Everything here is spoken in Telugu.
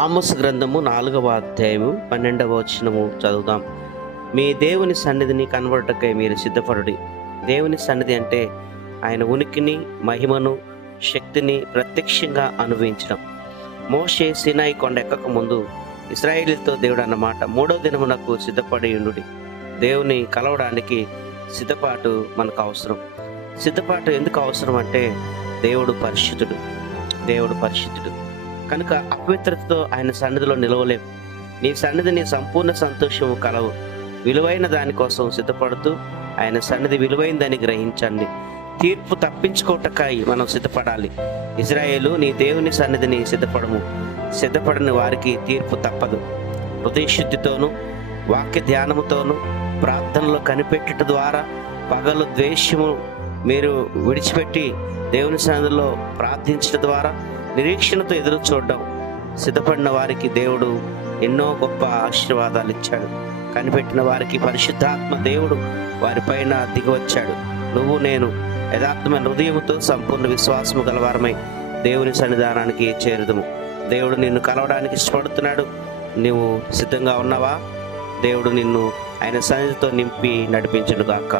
ఆమోస్ గ్రంథము 4వ అధ్యాయము 12వ వచనము చదువుదాం. మీ దేవుని సన్నిధిని కనబడటకై మీరు సిద్ధపడుడి. దేవుని సన్నిధి అంటే ఆయన ఉనికిని, మహిమను, శక్తిని ప్రత్యక్షంగా అనుభవించడం. మోషే సీనాయి కొండ ఎక్కక ముందు ఇశ్రాయేలీయులతో దేవుడు అన్నమాట, 3వ దినమునకు సిద్ధపడి ఉండుడి. దేవుని కలవడానికి సిద్ధపాటు మనకు అవసరం. సిద్ధపాటు ఎందుకు అవసరం అంటే దేవుడు పరిశుద్ధుడు కనుక అపవిత్రతతో ఆయన సన్నిధిలో నిలవలేం. నీ సన్నిధిని సంపూర్ణ సంతోషము కలవు. విలువైన దానికోసం సిద్ధపడుతూ ఆయన సన్నిధి విలువైందని గ్రహించండి. తీర్పు తప్పించుకోవటకై మనం సిద్ధపడాలి. ఇజ్రాయేలు, నీ దేవుని సన్నిధిని సిద్ధపడని వారికి తీర్పు తప్పదు. హృదయశుద్ధితోనూ వాక్య ధ్యానముతోనూ ప్రార్థనలో కనిపెట్టుట ద్వారా పగలు ద్వేషము మీరు విడిచిపెట్టి దేవుని సన్నిధిలో ప్రార్థించడం ద్వారా నిరీక్షణతో ఎదురు చూడడం. సిద్ధపడిన వారికి దేవుడు ఎన్నో గొప్ప ఆశీర్వాదాలు ఇచ్చాడు. కనిపెట్టిన వారికి పరిశుద్ధాత్మ దేవుడు వారిపైన దిగివచ్చాడు. నువ్వు నేను యథార్థమైన హృదయముతో సంపూర్ణ విశ్వాసము గలవారమై దేవుని సన్నిధానానికి చేరుదుము. దేవుడు నిన్ను కలవడానికి ఇష్టపడుతున్నాడు. నువ్వు సిద్ధంగా ఉన్నావా? దేవుడు నిన్ను ఆయన సన్నిధితో నింపి నడిపించును గాక.